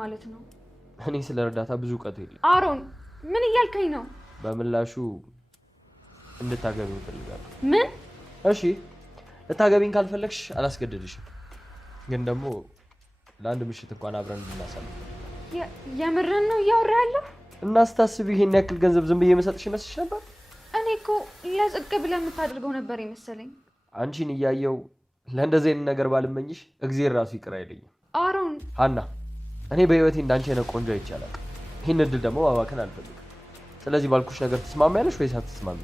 ማለት ነው? እኔ ስለ እርዳታ ብዙ እውቀት የለኝም። አሮን ምን እያልከኝ ነው? በምላሹ እንድታገቢኝ እፈልጋለሁ። ምን? እሺ ልታገቢኝ ካልፈለግሽ አላስገድድሽም፣ ግን ደግሞ ለአንድ ምሽት እንኳን አብረን እንድናሳልፍ። የምርን ነው እያወራ ያለው? እና ስታስቢ ይሄን ያክል ገንዘብ ዝም ብዬ መሰጥሽ ይመስልሽ ነበር? እኔ እኮ ለጽድቅ ብለህ የምታደርገው ነበር ይመስለኝ። አንቺን እያየው ለእንደዚህ አይነት ነገር ባልመኝሽ እግዚአብሔር ራሱ ይቅር አይለኝም። አሮን ሀና፣ እኔ በህይወቴ እንዳንቺ አይነት ቆንጆ አይቻላል። ይህን እድል ደግሞ ማባከን አልፈልግም። ስለዚህ ባልኩሽ ነገር ትስማሚያለሽ ወይስ አትስማሚ?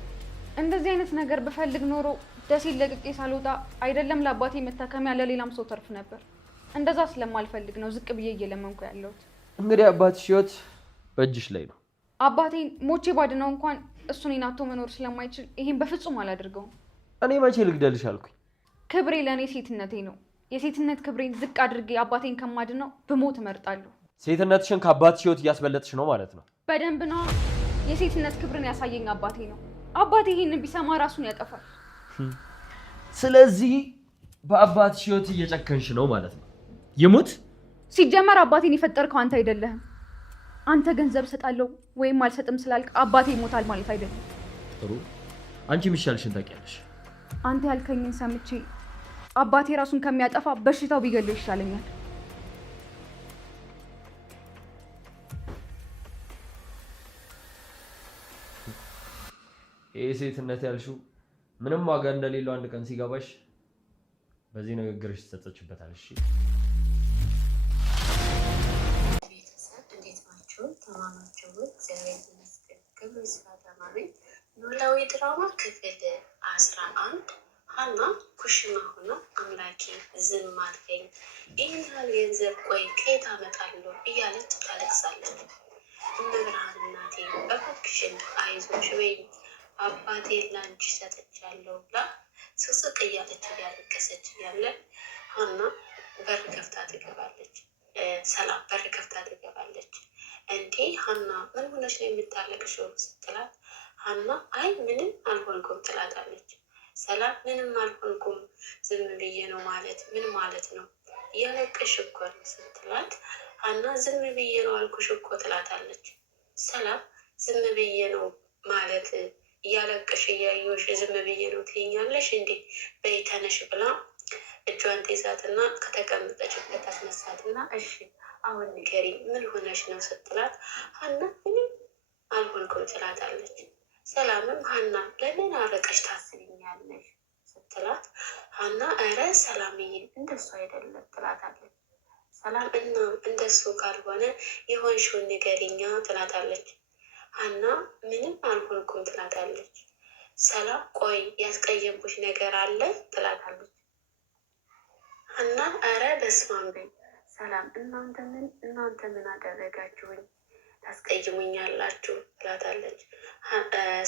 እንደዚህ አይነት ነገር ብፈልግ ኖሮ ደሴን ለቅቄ ሳልወጣ አይደለም ለአባቴ መታከሚያ ለሌላም ሰው ተርፍ ነበር። እንደዛ ስለማልፈልግ ነው ዝቅ ብዬ እየለመንኩ ያለሁት። እንግዲህ አባትሽ ህይወት በእጅሽ ላይ ነው። አባቴን ሞቼ ባድነው እንኳን እሱ እኔን አጥቶ መኖር ስለማይችል ይሄን በፍጹም አላደርገውም። እኔ መቼ ልግደልሽ አልኩኝ? ክብሬ ለእኔ ሴትነቴ ነው። የሴትነት ክብሬን ዝቅ አድርጌ አባቴን ከማድነው ብሞት እመርጣለሁ። ሴትነትሽን ከአባትሽ ህይወት እያስበለጥሽ ነው ማለት ነው። በደንብ ነው። የሴትነት ክብርን ያሳየኝ አባቴ ነው። አባቴ ይሄንን ቢሰማ ራሱን ያጠፋል። ስለዚህ በአባትሽ ህይወት እየጨከንሽ ነው ማለት ነው። ይሙት። ሲጀመር አባቴን የፈጠርከው አንተ አይደለህም። አንተ ገንዘብ ሰጣለሁ ወይም አልሰጥም ስላልክ አባቴ ይሞታል ማለት አይደለም። ጥሩ፣ አንቺ የሚሻልሽን ታውቂያለሽ። አንተ ያልከኝን ሰምቼ አባቴ ራሱን ከሚያጠፋ በሽታው ቢገለው ይሻለኛል። ይሄ ሴትነት ያልሽው ምንም ዋጋ እንደሌለው አንድ ቀን ሲገባሽ በዚህ ንግግርሽ ትጸጸችበታለሽ። ቤተሰብ እንዴት ናችሁ? ተማማችሁ? እግዚአብሔር ይመስገን። ክብሩ ይስፋ። ተማሪ ኖላዊ ድራማ ክፍል 11 ሀና ኩሽና ሆና አምላኬ ዝም አልከኝ፣ ይህን ያህል ገንዘብ ቆይ ከየት አመጣለሁ እያለች ታለቅሳለች። እነ ብርሃን እናቴ እባክሽን አይዞሽ ወይም አባቴ ላንቺ ሰጥቻለሁ ብላ ስቅስቅ እያለች እያለቀሰች እያለ ሀና በር ከፍታ ትገባለች። ሰላም በር ከፍታ ትገባለች። እንዴ ሀና ምን ሆነሽ ነው የምታለቅሽው ስትላት ሀና አይ ምንም አልሆንኩም ትላታለች። ሰላም ምንም አልሆንኩም ዝም ብዬ ነው ማለት ምን ማለት ነው? እያለቅሽ እኮ ነው ስትላት ሀና ዝም ብዬ ነው አልኩሽ እኮ ትላታለች። ሰላም ዝም ብዬ ነው ማለት እያለቅሽ እያየሁሽ ዝም ብዬ ነው ትይኛለሽ እንዴ? በይ ተነሽ ብላ እጇን ትይዛትና ከተቀመጠችበት አስነሳትና እሺ አሁን ንገሪ ምን ሆነሽ ነው ስትላት ሀና ምንም አልሆንኩም ትላታለች። ሰላምም ሀና ለምን አረቀሽ ታስብኛለሽ ስትላት ሀና እረ ሰላምዬ እንደሱ አይደለም ትላታለች። ሰላም እና እንደሱ ካልሆነ የሆንሽውን ንገሪኛ ትላታለች። ሀና ምንም አልሆንኩም ትላታለች። ሰላም ቆይ ያስቀየምኩሽ ነገር አለ ትላታለች። ሀና እረ በስመ አብ በይ። ሰላም እናንተ ምን አደረጋችሁኝ ታስቀይሙኛላችሁ ትላታለች።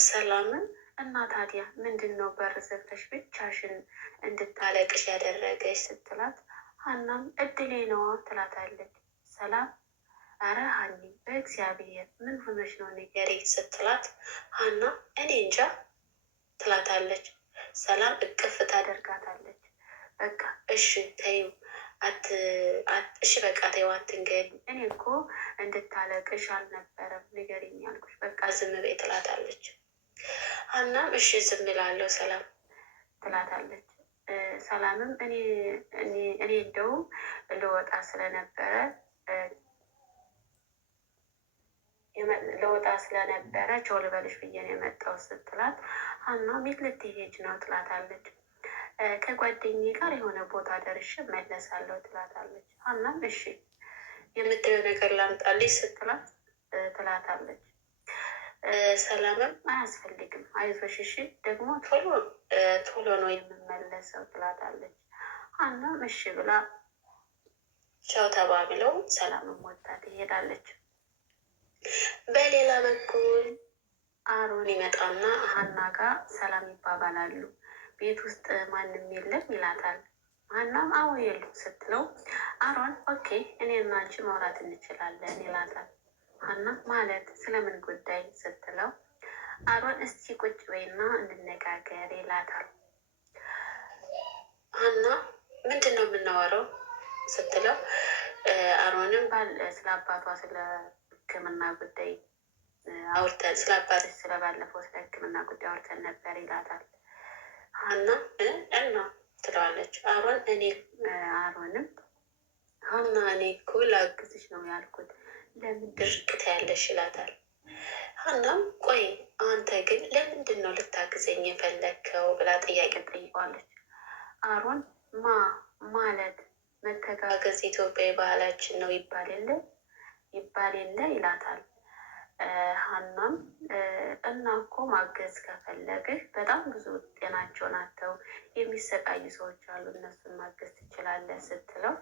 ሰላምን እና ታዲያ ምንድን ነው በር ዘግተሽ ብቻሽን እንድታለቅሽ ያደረገሽ ስትላት ሀናም እድሌ ነዋ ትላታለች። ሰላም አረ ሀኒ በእግዚአብሔር ምን ሆነሽ ነው ንገሪ ስትላት ሀና እኔ እንጃ ትላታለች። ሰላም እቅፍ ታደርጋታለች። በቃ እሺ ተይው እሺ በቃ ተይው አትንገሪ፣ እኔ እኮ እንድታለቅሽ አልነበረም ንገሪኝ ያልኩሽ፣ በቃ ዝም በይ ትላታለች። ሀናም እሺ ዝም እላለሁ ሰላም ትላታለች። ሰላምም እኔ እንደውም ልወጣ ስለነበረ ቸው ልበልሽ ብዬ ነው የመጣው ስትላት ሀና የት ልትሄጂ ነው ትላታለች። ከጓደኛዬ ጋር የሆነ ቦታ ደርሼ መለሳለሁ ትላታለች። ሀናም እሺ የምትለው ነገር ላምጣልሽ ስትላት ትላታለች። ሰላምም አያስፈልግም አይዞሽ እሺ ደግሞ ቶሎ ነው የምመለሰው ትላታለች። ሀናም እሺ ብላ ቻው ተባብለው ሰላምም ወጣ ትሄዳለች። በሌላ በኩል አሮን ይመጣና ሀና ጋር ሰላም ይባባላሉ። ቤት ውስጥ ማንም የለም ይላታል። ሀናም አዎ የለም ስትለው አሮን ኦኬ እኔና አንቺ ማውራት እንችላለን ይላታል። ሀና ማለት ስለምን ጉዳይ ስትለው አሮን እስቲ ቁጭ በይና እንነጋገር ይላታል። ሀና ምንድን ነው የምናወራው ስትለው አሮንም ስለ አባቷ ስለ ሕክምና ጉዳይ አውርተን ስለ አባትሽ ስለባለፈው ስለ ሕክምና ጉዳይ አውርተን ነበር ይላታል። ሀና እና ትለዋለች። አሮንም ሀና እኔ እኮ ላግዝሽ ነው ያልኩት ለምን ድርቅ ትያለሽ ይላታል። ሀናም ቆይ አንተ ግን ለምንድን ነው ልታግዘኝ የፈለግከው ብላ ጥያቄ ጠይቀዋለች። አሮን ማለት መተጋገዝ ኢትዮጵያዊ ባህላችን ነው ይባል የለ ይላታል። ሀናም እና እኮ ማገዝ ከፈለግህ በጣም ብዙ ጤናቸውን አጥተው የሚሰቃዩ ሰዎች አሉ፣ እነሱን ማገዝ ትችላለህ ስትለው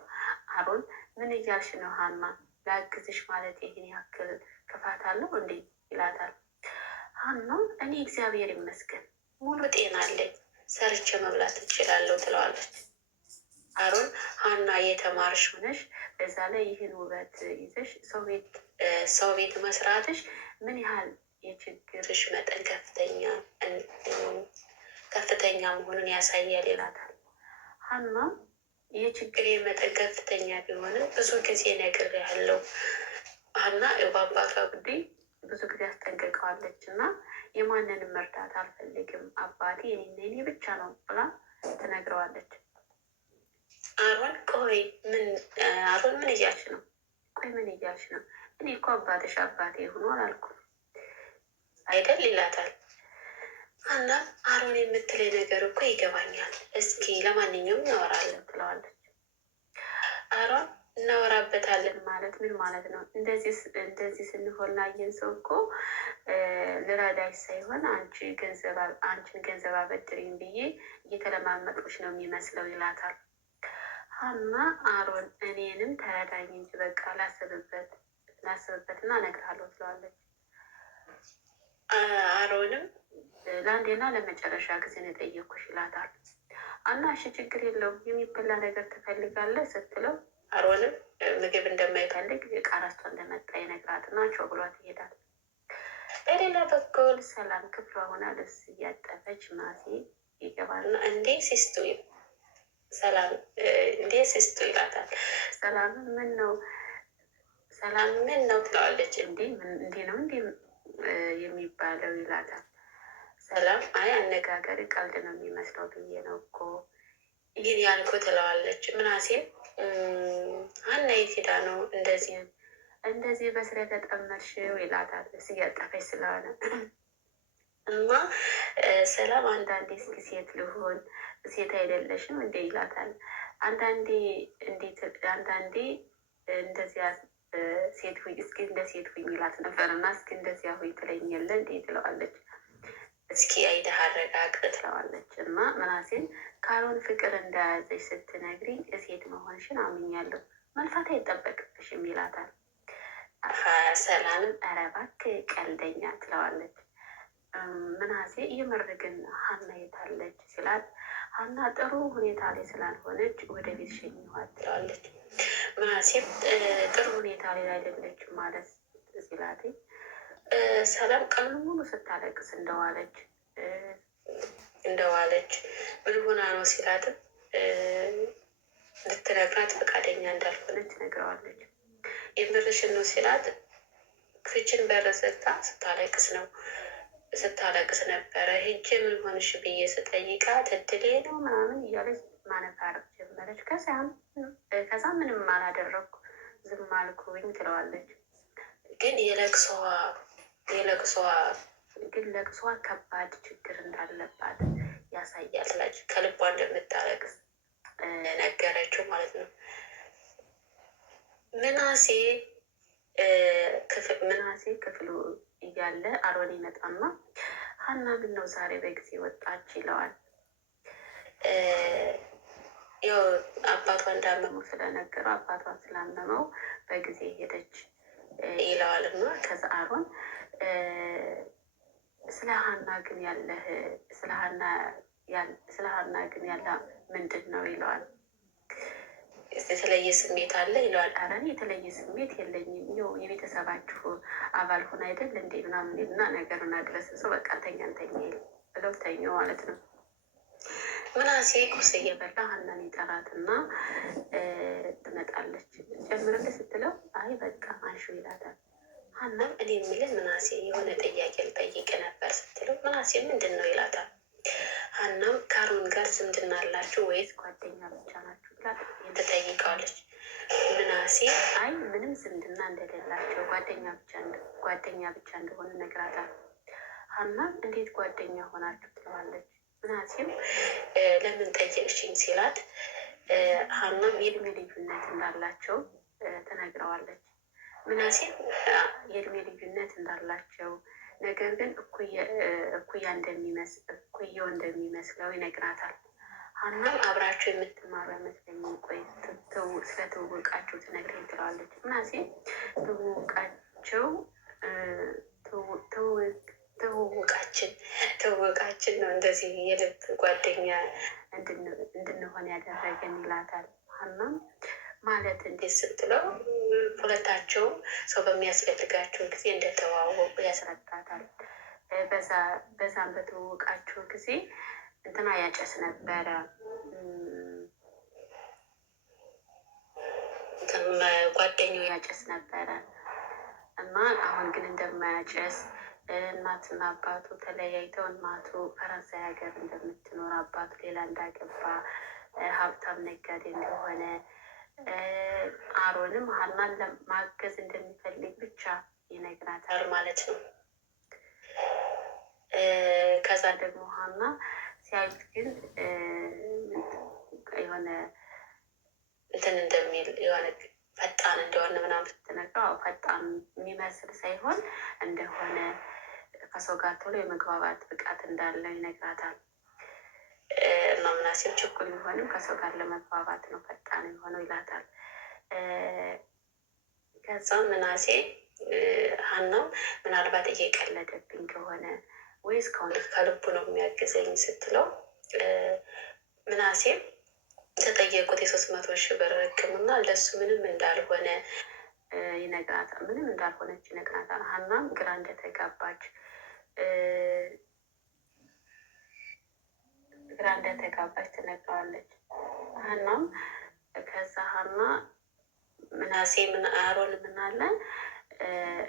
አሮን ምን እያልሽ ነው ሀና? ላግዝሽ ማለት ይህን ያክል ክፋት አለው እንዴ ይላታል። ሀና እኔ እግዚአብሔር ይመስገን ሙሉ ጤና አለኝ፣ ሰርቼ መብላት ትችላለሁ ትለዋለች። አሮን ሀና እየተማርሽ ሆነሽ በዛ ላይ ይህን ውበት ይዘሽ ሰው ቤት መስራትሽ ምን ያህል የችግርሽ መጠን ከፍተኛ መሆኑን ያሳያል ይላታል። ሀና የችግር መጠን ከፍተኛ ቢሆንም ብዙ ጊዜ ነግሬሃለሁ። ሀና በአባቷ ጉዳይ ብዙ ጊዜ አስጠንቅቀዋለች እና የማንንም መርዳት አልፈልግም፣ አባቴ እኔ ብቻ ነው ብላ ትነግረዋለች። አሮን ምን እያልሽ ነው? ምን እያልሽ ነው? እኔ እኮ አባትሽ አባቴ ሆኗል አልኩ አይደል ይላታል። እና አሮን የምትለኝ ነገር እኮ ይገባኛል፣ እስኪ ለማንኛውም እናወራለን ትለዋለች። አሮን እናወራበታለን ማለት ምን ማለት ነው? እንደዚህ ስንሆን ላየን ሰው እኮ ልረዳሽ ሳይሆን አንቺን ገንዘብ አበድሪኝ ብዬ እየተለማመጥኩሽ ነው የሚመስለው ይላታል። ሀና አሮን እኔንም ተረዳኝ እንጂ በቃ ላስብበትና እነግርሃለሁ ትለዋለች። አሮንም ለአንዴና ለመጨረሻ ጊዜ ነው የጠየኩሽ ይላታል። እና እሺ ችግር የለውም የሚበላ ነገር ትፈልጋለህ ስትለው አሮንም ምግብ እንደማይፈልግ ዕቃ ረስቶ እንደመጣ ይነግራትና ቸው ብሏት ይሄዳል። በሌላ በኩል ሰላም ክፍሏ ሆና ልብስ እያጠበች ማሲ ይገባልና እንዴ ሲስቱ ይላታል። ሰላም ምን ነው ትለዋለች። እንዴ ነው የሚባለው ይላታል። ሰላም አይ አነጋገር ቀልድ ነው የሚመስለው ብዬ ነው እኮ ይህን ያልኩ ትለዋለች። ምናሴም ሀና የት ሄዳ ነው እንደዚህ በስራ የተጠመድሽው ይላታል። እያጠፈች ስለሆነ እና ሰላም አንዳንዴ እስኪ ሴት ልሆን ሴት አይደለሽም እንዴ ይላታል። አንዳንዴ እንደዚያ ሴት ሁኝ እስኪ እንደ ሴት ሁኝ ይላት ነበር እና እስኪ እንደዚያ ሁኝ ትለኛለ እንዴ ትለዋለች። እስኪ አይተህ አረጋግጥ ትለዋለች። እና ምናሴን ካሮን ፍቅር እንደያዘች ስትነግሪኝ ሴት መሆንሽን አምኛለሁ፣ መልፋት አይጠበቅብሽም ይላታል። ሰላምም ኧረ እባክህ ቀልደኛ ትለዋለች። ምናሴ የምር ግን ሀና የታለች ሲላት ሀና ጥሩ ሁኔታ ላይ ስላልሆነች ወደ ቤት ሸኝኋት ትለዋለች። ምናሴም ጥሩ ሁኔታ ላይ አይደለችም ማለት ሲላት ሰላም ቀኑን ሙሉ ስታለቅስ እንደዋለች ምን ሆና ነው ሲላትም ልትነግራት ፈቃደኛ እንዳልሆነች ነግረዋለች። የምርሽን ነው ሲላት ክችን በር ዘግታ ስታለቅስ ነበረ። ሄጄ ምን ሆንሽ ብዬ ስጠይቃት እድሌ ነው ምናምን እያለች ማነታረቅ ጀመረች። ከዛ ምንም አላደረግኩ ዝም አልኩኝ ትለዋለች። ግን ለቅሷ ከባድ ችግር እንዳለባት ያሳያል። ከልቧ እንደምታለቅስ ነገረችው ማለት ነው። ምናሴ ክፍሉ እያለ አሮን ይመጣና ሀና ምን ነው ዛሬ በጊዜ ወጣች ይለዋል። ያው አባቷ እንዳመመው ስለነገረው አባቷ ስላመመው በጊዜ ሄደች ይለዋል። እና ከዛ አሮን ስለ ሀና ግን ያለ ምንድን ነው ይለዋል። የተለየ ስሜት አለ ይለዋል። ኧረ እኔ የተለየ ስሜት የለኝም፣ ያው የቤተሰባችሁ አባል ሆነ አይደል እንዴ ምናምን እና ነገሩን አድረስ ሰው በቃ ተኛ ብለው ተኙ ማለት ነው። ምናሴ ቁርስ እየበላ ሀናን ይጠራትና ትመጣለች። ጨምርልህ ስትለው አይ በቃ አንሹ ይላታል። ሀናም እኔ የምልህ ምናሴ የሆነ ጥያቄ ልጠይቅ ነበር ስትለው ምናሴ ምንድን ነው ይላታል። ሀናም ከአሮን ጋር ዝምድና አላችሁ ወይስ ጓደኛ ብቻ ናችሁ ብላ ትጠይቀዋለች። ምናሴ አይ ምንም ዝምድና እንደሌላቸው ጓደኛ ብቻ እንደሆነ ነግራታል። ሀናም እንዴት ጓደኛ ሆናችሁ ትለዋለች። ምናሴም ለምን ጠየቅሽኝ ሲላት ሀናም የእድሜ ልዩነት እንዳላቸው ትነግረዋለች። ምናሴም የእድሜ ልዩነት እንዳላቸው ነገር ግን እኩያው እንደሚመስለው ይነግራታል። ሀናም አብራቸው የምትማሩ አይመስለኝም፣ ቆይ ስለ ትውውቃቸው ትነግረኝ ትለዋለች። ምናሴም ትውውቃችን ነው እንደዚህ የልብ ጓደኛ እንድንሆን ያደረገን ይላታል። ሀናም ማለት እንዴት ስትለው ሁለታቸው ሰው በሚያስፈልጋቸው ጊዜ እንደተዋወቁ ያስረዳታል። በዛም በትውውቃቸው ጊዜ እንትና ያጨስ ነበረ፣ ጓደኛው ያጨስ ነበረ እና አሁን ግን እንደማያጨስ እናትና አባቱ ተለያይተው እናቱ ፈረንሳይ ሀገር እንደምትኖር አባቱ ሌላ እንዳገባ ሀብታም ነጋዴ እንደሆነ አሮንም ሀናን ለማገዝ እንደሚፈልግ ብቻ ይነግራታል ማለት ነው። ከዛ ደግሞ ሀና ሲያዩት ግን የሆነ እንትን እንደሚል የሆነ ፈጣን እንደሆነ ምናምን ስትነግረው ፈጣን የሚመስል ሳይሆን እንደሆነ ከሰው ጋር ቶሎ የመግባባት ብቃት እንዳለው ይነግራታል። እና ምናሴም ችኩል ቢሆንም ከሰው ጋር ለመግባባት ነው ፈጣን የሆነው ይላታል። ከዛ ምናሴ ሀናው ምናልባት እየቀለደብኝ ከሆነ ወይስ ከልቡ ነው የሚያግዘኝ ስትለው ምናሴም የተጠየቁት 300,000 ብር ሕክምና ለሱ ምንም እንዳልሆነ ይነግራታል። ምንም እንዳልሆነች ይነግራታል። ሀናም ግራ እንደተጋባች ትነግረዋለች። ሀናም ከዛ ሀና ምናሴ አሮን ምናለ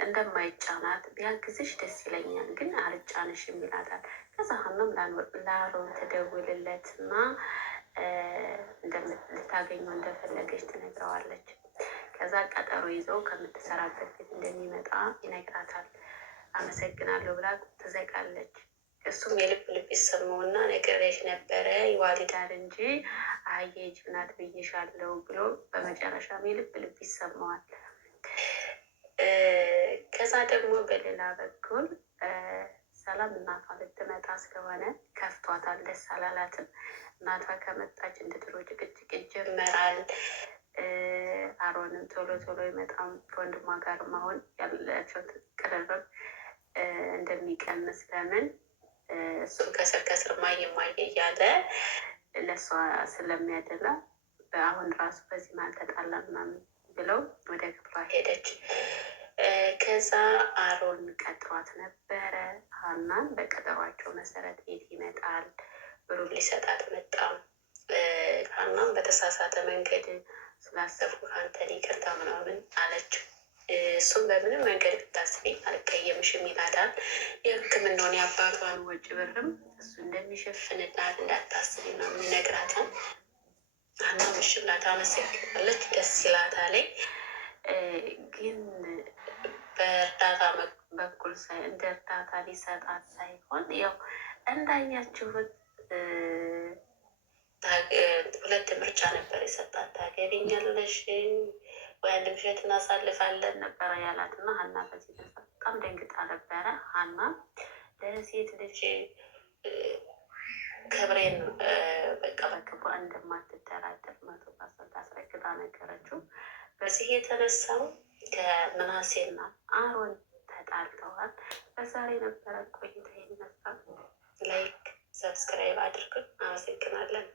እንደማይጫናት ቢያግዝሽ ደስ ይለኛል፣ ግን አልጫንሽም ይላታል። ከዛ ሀናም ለአሮን ትደውልለት እና ልታገኘው እንደፈለገች ትነግረዋለች። ከዛ ቀጠሮ ይዘው ከምትሰራበት ቤት እንደሚመጣ ይነግራታል። አመሰግናለሁ ብላ ትዘጋለች። እሱም የልብ ልብ ይሰማውና ነግሬሽ ነበረ ይዋልዳል እንጂ አህዬ ጅብ ናት ብዬሻለሁ ብሎ በመጨረሻም የልብ ልብ ይሰማዋል። ከዛ ደግሞ በሌላ በኩል ሰላም እናቷ ልትመጣ ስለሆነ ከፍቷታል፣ ደስ አላላትም። እናቷ ከመጣች እንደ ድሮ ጭቅጭቅ ይጀመራል። አሮንም ቶሎ ይመጣም ከወንድሟ ጋር መሆን ያላቸው ቅርርብ እንደሚቀንስ ለምን እሱም ከስር ማየ እያለ ለእሷ ስለሚያደላ አሁን ራሱ በዚህ መሀል ተጣላ ምናምን ብለው ወደ ክፍሏ ሄደች። ከዛ አሮን ቀጥሯት ነበረ። ሀናን በቀጠሯቸው መሰረት ቤት ይመጣል። ብሩን ሊሰጣት መጣ። ሀናም በተሳሳተ መንገድ ስላሰብኩ አንተን ይቅርታ ምናምን አለችው። እሱም በምንም መንገድ ብታስቢ አልቀየምሽም ይላታል። የሕክምናውን የአባቷን ወጪ ብርም እሱ እንደሚሸፍንላት እንዳታስቢ ምናምን ይነግራታል። ሀናም እሺ ብላ ታመሰግናለች። ደስ ይላታል። ግን በእርዳታ በኩል እንደ እርዳታ ሊሰጣት ሳይሆን ያው እንዳያችሁት ሁለት ምርጫ ነበር የሰጣት። ታገቢኛለሽ ወይ አንድ ምሽት እናሳልፋለን ነበረ ያላት እና ሀና በዚህ በጣም ደንግጣ ነበረ። ሀና ለሴት ልጅ ክብሬን በቃ በክብሯ እንደማትደራደር 100% አስረግጣ ነገረችው። በዚህ የተነሳው ከምናሴና አሮን ተጣልተዋል። በዛሬ ነበረ ቆይታ ይመስላል። ላይክ ሰብስክራይብ አድርጉን። አመሰግናለን።